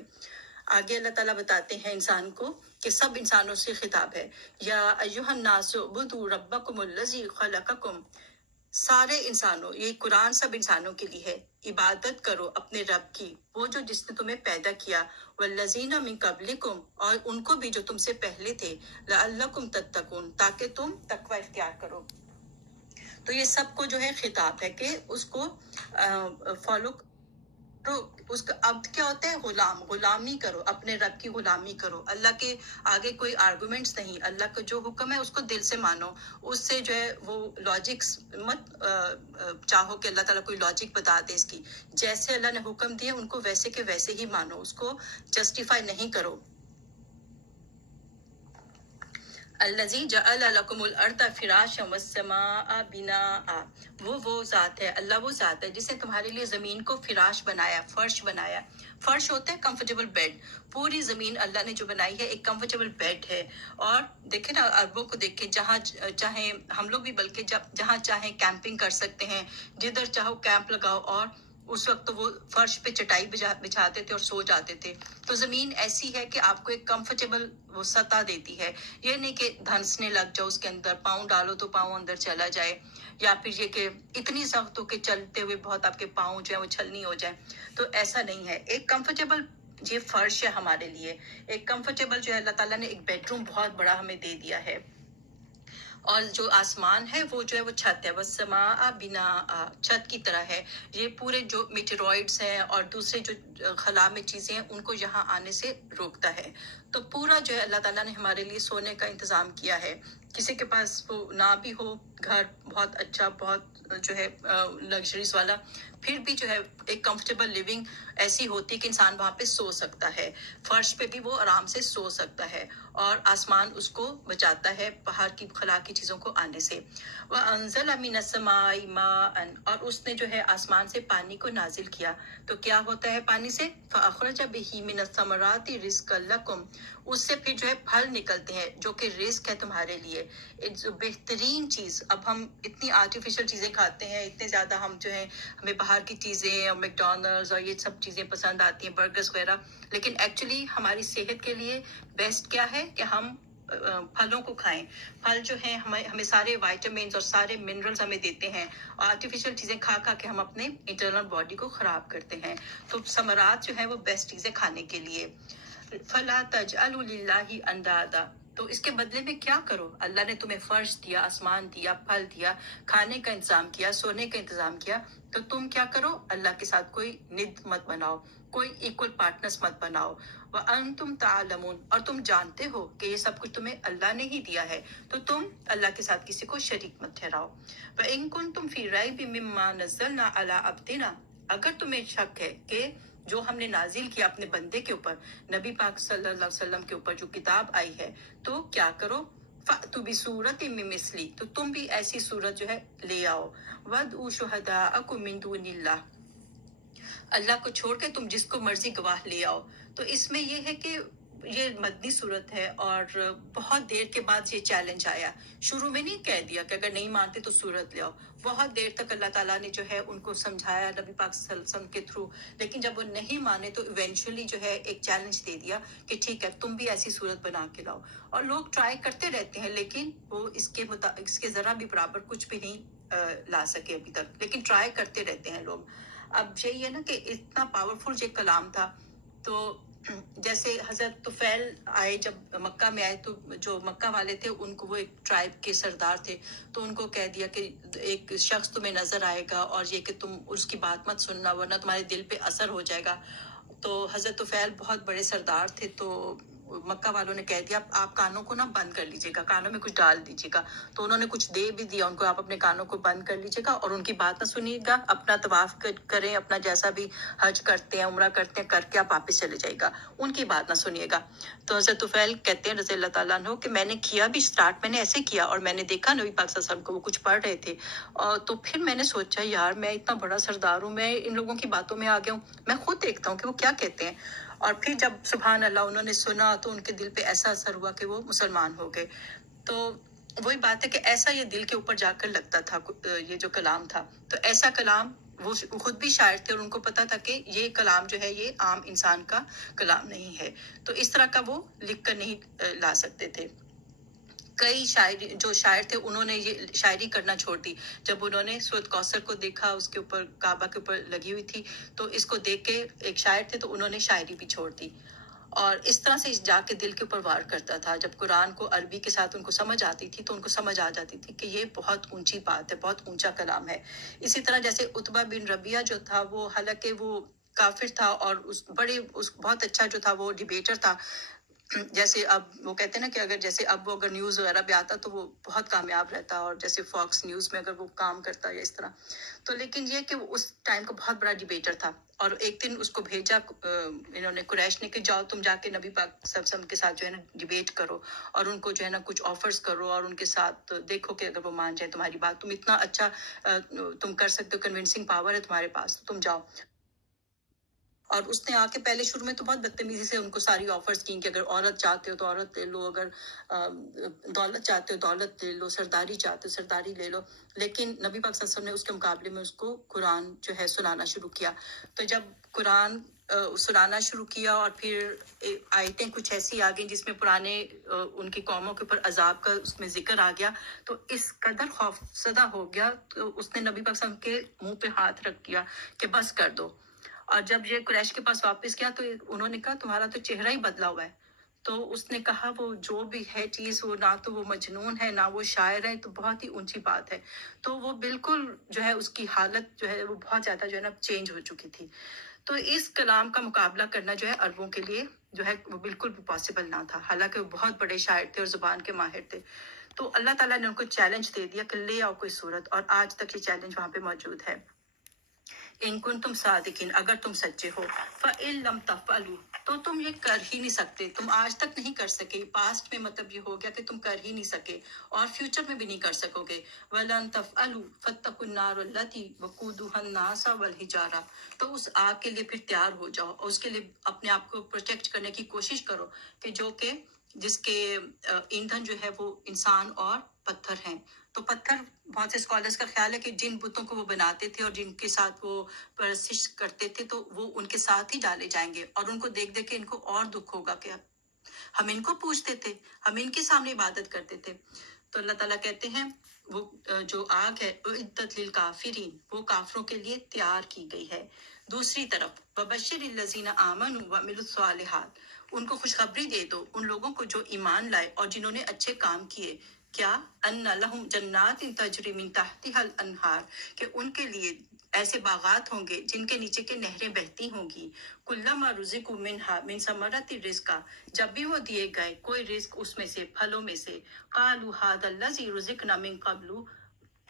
آگے اللہ تعالیٰ بتاتے ہیں انسان کو کہ سب انسانوں سے خطاب ہے، یا ایھا الناس اعبدوا ربکم الذی خلقکم، سارے انسانوں، یہ قرآن سب انسانوں کے لیے ہے، عبادت کرو اپنے رب کی، وہ جو جس نے تمہیں پیدا کیا، والذین من قبلکم، اور ان کو بھی جو تم سے پہلے تھے، لعلکم تتقون، تاکہ تم تقوی اختیار کرو. تو یہ سب کو جو ہے خطاب ہے کہ اس کو فالو. تو اس کا عبد کیا ہوتا ہے؟ غلامی کرو، اپنے رب کی غلامی کرو. اللہ کے آگے کوئی آرگومنٹس نہیں، اللہ کا جو حکم ہے اس کو دل سے مانو. اس سے جو ہے وہ لاجکس مت چاہو کہ اللہ تعالیٰ کوئی لاجک بتا دے اس کی. جیسے اللہ نے حکم دیے ان کو ویسے کے ویسے ہی مانو، اس کو جسٹیفائی نہیں کرو. الذی جعل لکم الارض فراشا والسماء بناء. وہ ذات ہے، اللہ وہ ذات ہے جس نے تمہارے لیے زمین کو فراش بنایا، فرش بنایا. فرش ہوتا ہے کمفرٹیبل بیڈ. پوری زمین اللہ نے جو بنائی ہے ایک کمفرٹیبل بیڈ ہے. اور دیکھیں نا عربوں کو دیکھ کے، جہاں چاہیں ہم لوگ بھی بلکہ جہاں چاہیں کیمپنگ کر سکتے ہیں، جدھر چاہو کیمپ لگاؤ. اور اس وقت تو وہ فرش پہ چٹائی بچھاتے تھے اور سو جاتے تھے. تو زمین ایسی ہے کہ آپ کو ایک کمفرٹیبل وہ سطح دیتی ہے. یہ نہیں کہ دھنسنے لگ جاؤ اس کے اندر، پاؤں ڈالو تو پاؤں اندر چلا جائے، یا پھر یہ کہ اتنی سخت ہو کہ چلتے ہوئے بہت آپ کے پاؤں جو ہے وہ چھلنی ہو جائے. تو ایسا نہیں ہے. ایک کمفرٹیبل یہ فرش ہے ہمارے لیے. ایک کمفرٹیبل جو ہے اللہ تعالیٰ نے ایک بیڈ روم بہت بڑا ہمیں دے دیا ہے. اور جو آسمان ہے وہ جو ہے وہ چھت ہے. والسماء بناء، چھت کی طرح ہے. یہ پورے جو میٹیروئڈز ہیں اور دوسرے جو خلا میں چیزیں ہیں ان کو یہاں آنے سے روکتا ہے. تو پورا جو ہے اللہ تعالیٰ نے ہمارے لیے سونے کا انتظام کیا ہے. کسی کے پاس وہ نہ بھی ہو گھر بہت اچھا، بہت جو ہے لگژریز والا، پھر بھی جو ہے ایک کمفرٹیبل لیونگ ایسی ہوتی کہ انسان وہاں پہ سو سکتا ہے. فرش پہ بھی وہ آرام سے سو سکتا ہے. اور آسمان اس کو بچاتا ہے باہر کی خلا کی چیزوں کو آنے سے. وَأَنزَلَ مِنَ السَّمَاءِ مَاءً، اور اس نے جو ہے آسمان سے پانی کو نازل کیا. تو کیا ہوتا ہے پانی سے؟ فَأَخْرَجَ بِهِ مِنَ الثَّمَرَاتِ رِزْقًا لَكُمْ، اس سے پھر جو ہے پھل نکلتے ہیں جو کہ رزق ہے تمہارے لیے. بہترین چیز. اب ہم اتنی آرٹیفیشل چیزیں کھاتے ہیں، اتنے زیادہ ہم جو ہے ہمیں باہر کی چیزیں اور میکڈونلڈز اور یہ سب چیزیں پسند آتی ہیں، برگرز وغیرہ. لیکن ایکچولی ہماری صحت کے لیے بیسٹ کیا ہے کہ ہم پھلوں کو کھائیں. پھل جو ہیں ہمیں سارے وائٹامنز اور سارے منرلز ہمیں دیتے ہیں. آرٹیفیشل چیزیں کھا کے ہم اپنے انٹرنل باڈی کو خراب کرتے ہیں. تو ثمرات جو ہیں وہ بیسٹ چیزیں کھانے کے لیے. فلا تجعلوا للہ اندادا، تو اس کے بدلے میں کیا کرو؟ اللہ نے تمہیں فرش دیا، آسمان دیا، پھل دیا، کھانے کا انتظام کیا، سونے کا انتظام کیا. تو تم کیا کرو؟ اللہ کے ساتھ کوئی ند مت بناؤ، کوئی ایکول پارٹنرز مت بناؤ. وَأَنْتُمْ تَعْلَمُونَ، اور تم جانتے ہو کہ یہ سب کچھ تمہیں اللہ نے ہی دیا ہے. تو تم اللہ کے ساتھ کسی کو شریک مت ٹھہراؤ. وَإِن كُنتُمْ فِي رَيْبٍ مِّمَّا نَزَّلْنَا عَلَىٰ عَبْدِنَا، اگر تمہیں شک ہے کہ جو ہم نے نازل کیا اپنے بندے کے اوپر، نبی پاک صلی اللہ علیہ وسلم کے اوپر جو کتاب آئی ہے، تو کیا کرو؟ فَأْتُوا بِسُورَةٍ مِّن مِّثْلِهِ، تو تم بھی ایسی صورت جو ہے لے آؤ. وَادْعُوا شُهَدَاءَكُم مِّن دُونِ اللَّهِ، اللہ کو چھوڑ کے تم جس کو مرضی گواہ لے آؤ. تو اس میں یہ ہے کہ یہ مدنی صورت ہے اور بہت دیر کے بعد یہ چیلنج آیا. شروع میں نہیں کہہ دیا کہ اگر نہیں مانتے تو صورت لے آؤ. بہت دیر تک اللہ تعالیٰ نے جو ہے ان کو سمجھایا نبی پاک صلی اللہ علیہ وسلم کے تھرو. لیکن جب وہ نہیں مانے تو ایونچولی جو ہے ایک چیلنج دے دیا کہ ٹھیک ہے تم بھی ایسی صورت بنا کے لاؤ. اور لوگ ٹرائی کرتے رہتے ہیں لیکن وہ اس کے ذرا بھی برابر کچھ بھی نہیں لا سکے ابھی تک. لیکن ٹرائی کرتے رہتے ہیں لوگ. اب یہی ہے نا کہ اتنا پاورفل یہ کلام تھا. تو جیسے حضرت طفیل آئے، جب مکہ میں آئے تو جو مکہ والے تھے ان کو، وہ ایک ٹرائب کے سردار تھے، تو ان کو کہہ دیا کہ ایک شخص تمہیں نظر آئے گا اور یہ کہ تم اس کی بات مت سننا ورنہ تمہارے دل پہ اثر ہو جائے گا. تو حضرت طفیل بہت بڑے سردار تھے، تو مکہ والوں نے کہہ دیا آپ کانوں کو نہ بند کر لیجیے گا، کانوں میں کچھ ڈال دیجیے گا. تو انہوں نے کچھ دے بھی دیا ان کو، آپ اپنے کانوں کو بند کر لیجیے گا اور ان کی بات نہ سنیے گا. اپنا طواف کریں، اپنا جیسا بھی حج کرتے ہیں عمرہ کرتے ہیں کر کے آپ واپس چلے جائے گا، ان کی بات نہ سنیے گا. تو حضرت طفیل کہتے ہیں رضی اللہ تعالیٰ عنہ کہ میں نے کیا بھی اسٹارٹ میں نے ایسے کیا، اور میں نے دیکھا نبی پاک صلی اللہ علیہ وسلم کو وہ کچھ پڑھ رہے تھے. تو پھر میں نے سوچا یار میں اتنا بڑا سردار ہوں، میں ان لوگوں کی باتوں میں آ گیا ہوں، میں خود دیکھتا ہوں کہ وہ کیا کہتے ہیں. اور پھر جب سبحان اللہ انہوں نے سنا تو ان کے دل پہ ایسا اثر ہوا کہ وہ مسلمان ہو گئے. تو وہی بات ہے کہ ایسا یہ دل کے اوپر جا کر لگتا تھا یہ جو کلام تھا. تو ایسا کلام، وہ خود بھی شاعر تھے اور ان کو پتا تھا کہ یہ کلام جو ہے یہ عام انسان کا کلام نہیں ہے. تو اس طرح کا وہ لکھ کر نہیں لا سکتے تھے. کئی جو شاعر تھے انہوں نے یہ شاعری کرنا چھوڑ دی. جب انہوں نے سورۃ کوثر کو دیکھا، اس کے اوپر کعبہ کے اوپر لگی ہوئی تھی، تو اس کو دیکھ کے ایک شاعر تھے تو انہوں نے شاعری بھی چھوڑ دی. اور اس طرح سے جا کے دل کے اوپر وار کرتا تھا. جب قرآن کو عربی کے ساتھ ان کو سمجھ آتی تھی تو ان کو سمجھ آ جاتی تھی کہ یہ بہت اونچی بات ہے, بہت اونچا کلام ہے. اسی طرح جیسے عتبہ بن ربیعہ جو تھا, وہ حالانکہ وہ کافر تھا اور اس بہت اچھا جو تھا وہ ڈیبیٹر تھا. جیسے اب وہ کہتے ہیں نا کہ جیسے اب وہ اگر نیوز وغیرہ پہ آتا تو وہ بہت کامیاب رہتا, اور جیسے فاکس نیوز میں اگر وہ کام کرتا یا اس طرح. تو لیکن یہ کہ وہ اس ٹائم کا بہت بڑا ڈیبیٹر تھا, اور ایک دن اس کو بھیجا انہوں نے, قریش نے, کہ جاؤ تم جا کے نبی پاک صلی اللہ علیہ وسلم کے ساتھ جو ہے نا ڈیبیٹ کرو, اور ان کو جو ہے نا کچھ آفرز کرو, اور ان کے ساتھ دیکھو کہ اگر وہ مان جائیں تمہاری بات, تم اتنا اچھا تم کر سکتے ہو, کنونسنگ پاور ہے تمہارے پاس, تم جاؤ. اور اس نے آ کے پہلے شروع میں تو بہت بدتمیزی سے ان کو ساری آفرز کی کہ اگر عورت چاہتے ہو تو عورت لے لو, اگر دولت چاہتے ہو دولت لے لو, سرداری چاہتے ہو سرداری لے لو. لیکن نبی پاک صلی اللہ علیہ وسلم نے اس کے مقابلے میں اس کو قرآن جو ہے سنانا شروع کیا. تو جب قرآن سنانا شروع کیا, اور پھر آیتیں کچھ ایسی آ گئیں جس میں پرانے ان کی قوموں کے اوپر عذاب کا اس میں ذکر آ گیا, تو اس قدر خوف زدہ ہو گیا, تو اس نے نبی پاک صلی اللہ علیہ وسلم کے منہ پہ ہاتھ رکھ دیا کہ بس کر دو. اور جب یہ قریش کے پاس واپس گیا تو انہوں نے کہا تمہارا تو چہرہ ہی بدلا ہوا ہے. تو اس نے کہا وہ جو بھی ہے چیز, وہ نہ تو وہ مجنون ہے نہ وہ شاعر ہے, تو بہت ہی اونچی بات ہے. تو وہ بالکل جو ہے اس کی حالت جو ہے وہ بہت زیادہ جو ہے نا چینج ہو چکی تھی. تو اس کلام کا مقابلہ کرنا جو ہے عربوں کے لیے جو ہے وہ بالکل بھی پاسبل نہ تھا, حالانکہ وہ بہت بڑے شاعر تھے اور زبان کے ماہر تھے. تو اللہ تعالیٰ نے ان کو چیلنج دے دیا کہ لے آؤ کوئی صورت, اور آج تک یہ چیلنج وہاں پہ موجود ہے. ان کنتم صادقین, اگر تم سچے ہو, فَإِن لَمْ تَفْعَلُوا, تو تم یہ کر ہی نہیں سکتے, تم آج تک نہیں کر سکے. پاسٹ میں مطلب یہ ہو گیا کہ تم کر ہی نہیں سکے, اور فیوچر میں بھی نہیں کر سکو گے. وَلَن تَفْعَلُوا فَاتَّقُوا النَّارَ الَّتِي وَقُودُهَا النَّاسُ وَالْحِجَارَةُ, تو اس آگ کے لیے پھر تیار ہو جاؤ, اور اس کے لیے اپنے آپ کو پروٹیکٹ کرنے کی کوشش کرو, کہ جس کے ایندھن جو ہے وہ انسان اور پتھر ہیں. تو پتھر, بہت سے اسکالرس کا خیال ہے کہ جن بتوں کو وہ بناتے تھے اور جن کے ساتھ وہ پرستش کرتے تھے, تو وہ ان کے ساتھ ہی ڈالے جائیں گے, اور ان کو دیکھ دیکھ کے ان کو اور دکھ ہوگا کہ ہم ان کو پوچھتے تھے, ہم ان کے سامنے عبادت کرتے تھے. تو اللہ تعالیٰ کہتے ہیں وہ جو آگ ہے اعدت للکافرین, وہ کافروں کے لیے تیار کی گئی ہے. دوسری طرف وبشر الذین آمنوا وعملوا الصالحات, ان کو خوشخبری دے دو ان لوگوں کو جو ایمان لائے اور جنہوں نے اچھے کام کیے. کیا ان لہم جنات تجری من تحتها الانہار, کہ ان کے لیے ایسے باغات ہوں گے جن کے نیچے کے نہریں بہتی ہوں گی. کلما رزقوا منها من ثمرۃ الرزق, جب بھی وہ دیے گئے کوئی رزق اس میں سے, پھلوں میں سے, قالوا هذا الذی رزقنا من قبل,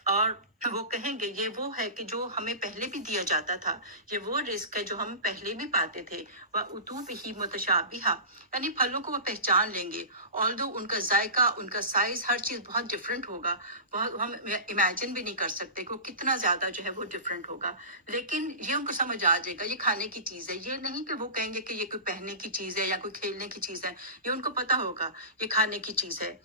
اور وہ کہیں گے یہ وہ ہے کہ جو ہمیں پہلے بھی دیا جاتا تھا, یہ وہ رزق ہے جو ہم پہلے بھی پاتے تھے. وَأُتُوا بِهِ مُتَشَابِهًا, یعنی پھلوں کو وہ پہچان لیں گے, although ان کا ذائقہ, ان کا سائز, ہر چیز بہت ڈفرینٹ ہوگا, بہت ہم امیجن بھی نہیں کر سکتے کہ وہ کتنا زیادہ جو ہے وہ ڈفرینٹ ہوگا. لیکن یہ ان کو سمجھ آ جائے گا یہ کھانے کی چیز ہے, یہ نہیں کہ وہ کہیں گے کہ یہ کوئی پہننے کی چیز ہے یا کوئی کھیلنے کی چیز ہے, یہ ان کو پتا ہوگا یہ کھانے کی چیز ہے.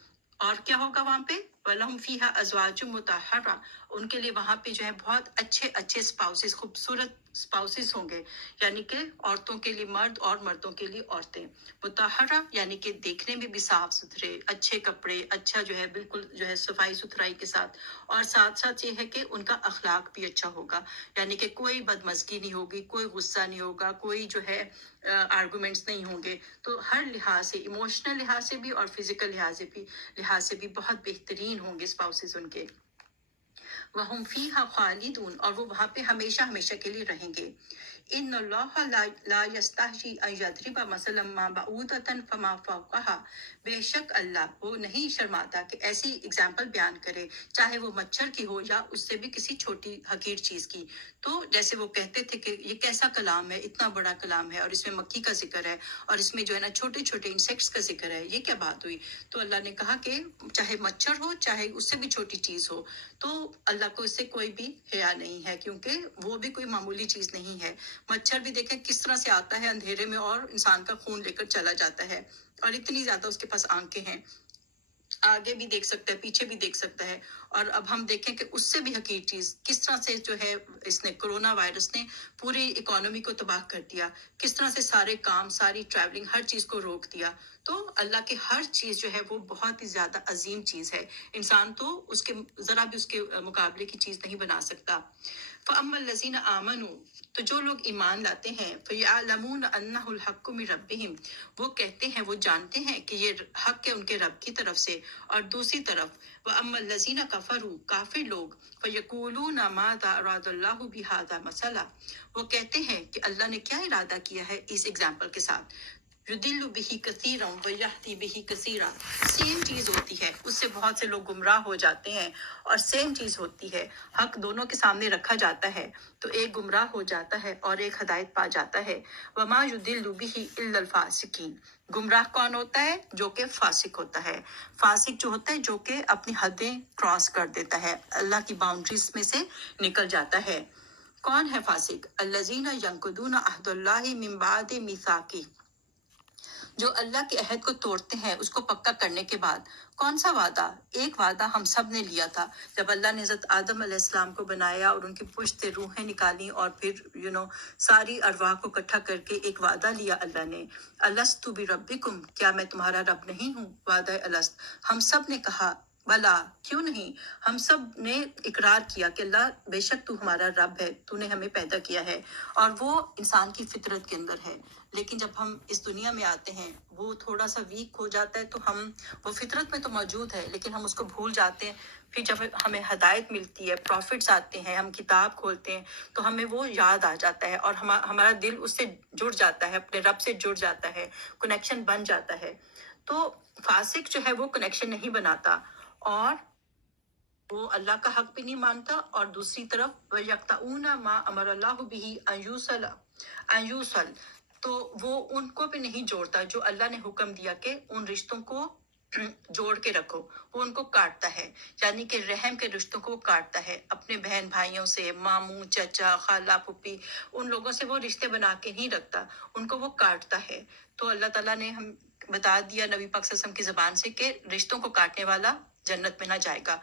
اور کیا ہوگا وہاں پہ, وَلَهُمْ فِيهَا أَزْوَاجٌ مُطَهَّرَةٌ, ان کے لیے وہاں پہ جو ہے بہت اچھے اچھے اسپاؤسز, خوبصورت اسپاؤسز ہوں گے, یعنی کہ عورتوں کے لیے مرد اور مردوں کے لیے عورتیں. مطہرہ یعنی کہ دیکھنے میں بھی صاف ستھرے, اچھے کپڑے, اچھا جو ہے بالکل جو ہے صفائی ستھرائی کے ساتھ, اور ساتھ ساتھ یہ ہے کہ ان کا اخلاق بھی اچھا ہوگا, یعنی کہ کوئی بدمزگی نہیں ہوگی, کوئی غصہ نہیں ہوگا, کوئی جو ہے آرگومنٹس نہیں ہوں گے. تو ہر لحاظ سے, ایموشنل لحاظ سے بھی اور فزیکل لحاظ سے بھی بہت بہترین ہوں گے اسپاؤسز ان کے. وَهُمْ فِيهَا خَالِدُونَ, اور وہ وہاں پہ ہمیشہ ہمیشہ کے لیے رہیں گے. ان اللہ لا یستحیی ان یضرب مثلا ما بعوضۃ فما فوقها, بے شک اللہ وہ نہیں شرماتا کہ ایسی اگزامپل بیان کرے, چاہے وہ مچھر کی ہو یا اس سے بھی کسی چھوٹی حقیر چیز کی. تو جیسے وہ کہتے تھے کہ یہ کیسا کلام ہے, اتنا بڑا کلام ہے, اور اس میں مکھی کا ذکر ہے, اور اس میں جو ہے نا چھوٹے چھوٹے انسیکٹس کا ذکر ہے, یہ کیا بات ہوئی. تو اللہ نے کہا کہ چاہے مچھر ہو, چاہے اس سے بھی چھوٹی چیز ہو, تو اللہ کو اس سے کوئی بھی حیا نہیں ہے, کیونکہ وہ بھی کوئی معمولی چیز نہیں ہے. مچھر بھی دیکھیں کس طرح سے آتا ہے اندھیرے میں اور انسان کا خون لے کر چلا جاتا ہے, اور اتنی زیادہ اس کے پاس آنکھیں ہیں, آگے بھی دیکھ سکتا ہے, پیچھے بھی دیکھ سکتا ہے. اور اب ہم دیکھیں کہ اس سے بھی حقیر چیز کس طرح سے جو ہے اس نے, کرونا وائرس نے پوری اکانومی کو تباہ کر دیا, کس طرح سے سارے کام, ساری ٹریولنگ, ہر چیز کو روک دیا. تو اللہ کی ہر چیز جو ہے وہ بہت ہی زیادہ عظیم چیز ہے، انسان تو اس کے ذرا بھی اس کے مقابلے کی چیز نہیں بنا سکتا۔ فَأَمَّا الَّذِينَ آمَنُوا تو جو لوگ ایمان لاتے ہیں، فَيَعْلَمُونَ أَنَّهُ الْحَقُّ مِن رَبِّهِمْ وہ کہتے ہیں، وہ جانتے ہیں کہ یہ حق ہے ان کے رب کی طرف سے۔ اور دوسری طرف وَأَمَّا الَّذِينَ كَفَرُوا کافر لوگ، فَيَقُولُونَ مَاذَا أَرَادَ اللَّهُ بِهَذَا مَثَلًا وہ کہتے ہیں کہ اللہ نے کیا ارادہ کیا ہے اس اگزامپل کے ساتھ۔ یضل به کثیرا ویہدی به کثیرا سیم چیز ہوتی ہے، اس سے بہت سے لوگ گمراہ ہو جاتے ہیں، اور سیم چیز ہوتی ہے، حق دونوں کے سامنے رکھا جاتا ہے تو ایک گمراہ ہو جاتا ہے اور ایک ہدایت پا جاتا ہے۔ وما یضل به الا الفاسقین گمراہ کون ہوتا ہے؟ جو کہ فاسق ہوتا ہے۔ فاسق جو ہوتا ہے جو کہ اپنی حدیں کراس کر دیتا ہے، اللہ کی باؤنڈریز میں سے نکل جاتا ہے۔ کون ہے فاسق؟ الذین ینقضون عہد اللہ من بعد میثاقہ جو اللہ کے عہد کو توڑتے ہیں اس کو پکا کرنے کے بعد۔ کون سا وعدہ؟ ایک وعدہ ہم سب نے لیا تھا جب اللہ نے حضرت آدم علیہ السلام کو بنایا اور ان کی پشت سے روحیں نکالی اور پھر ساری ارواح کو اکٹھا کر کے ایک وعدہ لیا اللہ نے، الست بربکم کیا میں تمہارا رب نہیں ہوں؟ وعدہ الست ہم سب نے کہا بلا کیوں نہیں، ہم سب نے اقرار کیا کہ اللہ بے شک تو ہمارا رب ہے، تو نے ہمیں پیدا کیا ہے، اور وہ انسان کی فطرت کے اندر ہے۔ لیکن جب ہم اس دنیا میں آتے ہیں وہ تھوڑا سا ویک ہو جاتا ہے تو ہم وہ فطرت میں تو موجود ہے لیکن ہم اس کو بھول جاتے ہیں۔ پھر جب ہمیں ہدایت ملتی ہے، پروفٹس آتے ہیں، ہم کتاب کھولتے ہیں تو ہمیں وہ یاد آ جاتا ہے اور ہمارا دل اس سے جڑ جاتا ہے، اپنے رب سے جڑ جاتا ہے، کنیکشن بن جاتا ہے۔ تو فاسق جو ہے وہ کنیکشن نہیں بناتا اور وہ اللہ کا حق بھی نہیں مانتا، اور دوسری طرف وَيَقْطَعُونَ مَا أَمَرَ اللَّهُ بِهِ أَن يُوصَلَ تو وہ ان کو بھی نہیں جوڑتا جو اللہ نے حکم دیا کہ ان رشتوں کو جوڑ کے رکھو، وہ ان کو کاٹتا ہے، یعنی کہ رحم کے رشتوں کو وہ کاٹتا ہے، اپنے بہن بھائیوں سے، ماموں چچا خالہ پھپھی ان لوگوں سے وہ رشتے بنا کے نہیں رکھتا، ان کو وہ کاٹتا ہے۔ تو اللہ تعالیٰ نے ہم بتا دیا نبی پاک صلی اللہ علیہ وسلم کی زبان سے کہ رشتوں کو کاٹنے والا جنت میں نہ جائے گا۔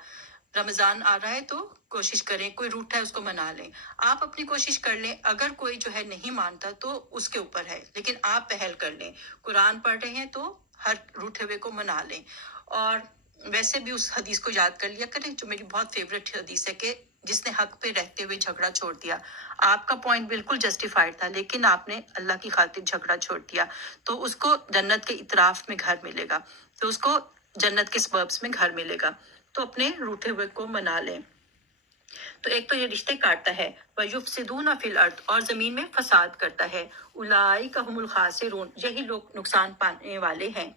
رمضان آ رہا ہے تو کوشش کریں، کوئی روٹھا ہے اس کو منا لیں، آپ اپنی کوشش کر لیں، اگر کوئی جو ہے نہیں مانتا تو اس کے اوپر ہے، لیکن آپ پہل کر لیں، قرآن پڑھ رہے ہیں تو ہر روٹھے ہوئے کو منا لیں۔ اور ویسے بھی اس حدیث کو یاد کر لیا کریں جو میری بہت فیوریٹ حدیث ہے کہ جس نے حق پہ رہتے ہوئے جھگڑا چھوڑ دیا، آپ کا پوائنٹ بالکل جسٹیفائڈ تھا لیکن آپ نے اللہ کی خاطر جھگڑا چھوڑ دیا تو اس کو جنت کے اطراف میں گھر ملے گا، تو اس کو جنت کے سبربس میں گھر ملے گا، تو اپنے روٹھے ہوئے کو منا لیں۔ تو ایک تو یہ رشتے کاٹتا ہے، وَيُفْسِدُونَ فِي الْأَرْضِ اور زمین میں فساد کرتا ہے، اولئک هم الخاسرون یہی لوگ نقصان پانے والے ہیں۔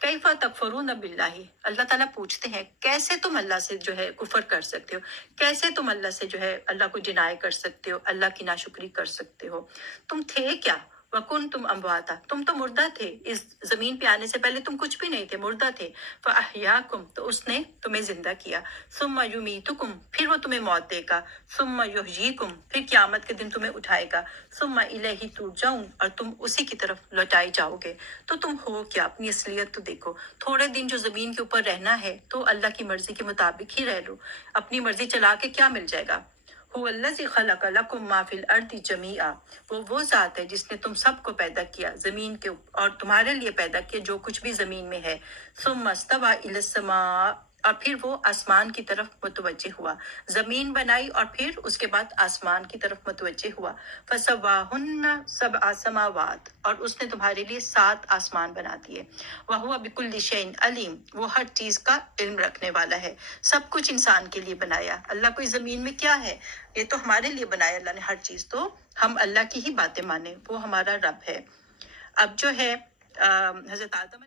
کیف تکفرون باللہ اللہ تعالیٰ پوچھتے ہیں کیسے تم اللہ سے جو ہے کفر کر سکتے ہو، کیسے تم اللہ سے جو ہے اللہ کو ڈینائی کر سکتے ہو، اللہ کی ناشکری کر سکتے ہو، تم تھے کیا؟ وَكُنْتُمْ أَمْوَاتًا تم تو مردہ تھے، اس زمین پہ آنے سے پہلے تم کچھ بھی نہیں تھے، مردہ تھے، فَأَحْيَاكُمْ تو اس نے تمہیں زندہ کیا، ثُمَّ يُمِيتُكُمْ پھر وہ تمہیں موت دے گا، ثُمَّ يُحْيِيكُمْ پھر قیامت کے دن تمہیں اٹھائے گا، ثُمَّ إِلَيْهِ تُرْجَعُونَ اور تم اسی کی طرف لوٹائے جاؤ گے۔ تو تم ہو کیا؟ اپنی اصلیت تو دیکھو، تھوڑے دن جو زمین کے اوپر رہنا ہے تو اللہ کی مرضی کے مطابق ہی رہ لو، اپنی مرضی چلا کے کیا مل جائے گا؟ هو الذی خلق لکم ما فی الارض جمیعا وہ ذات ہے جس نے تم سب کو پیدا کیا زمین کے اور تمہارے لیے پیدا کیا جو کچھ بھی زمین میں ہے، ثم استوى الی السماء اور پھر وہ آسمان کی طرف متوجہ ہوا، زمین بنائی اور پھر اس کے بعد آسمان کی طرف متوجہ ہوا، فسواہن سبع سماوات اور اس نے تمہارے لیے 7 آسمان بنا دیے، وہو بکل شیء علیم وہ ہر چیز کا علم رکھنے والا ہے، سب کچھ انسان کے لیے بنایا اللہ کو۔ اس زمین میں کیا ہے؟ یہ تو ہمارے لیے بنایا اللہ نے ہر چیز، تو ہم اللہ کی ہی باتیں مانیں، وہ ہمارا رب ہے۔ اب جو ہے حضرت آدم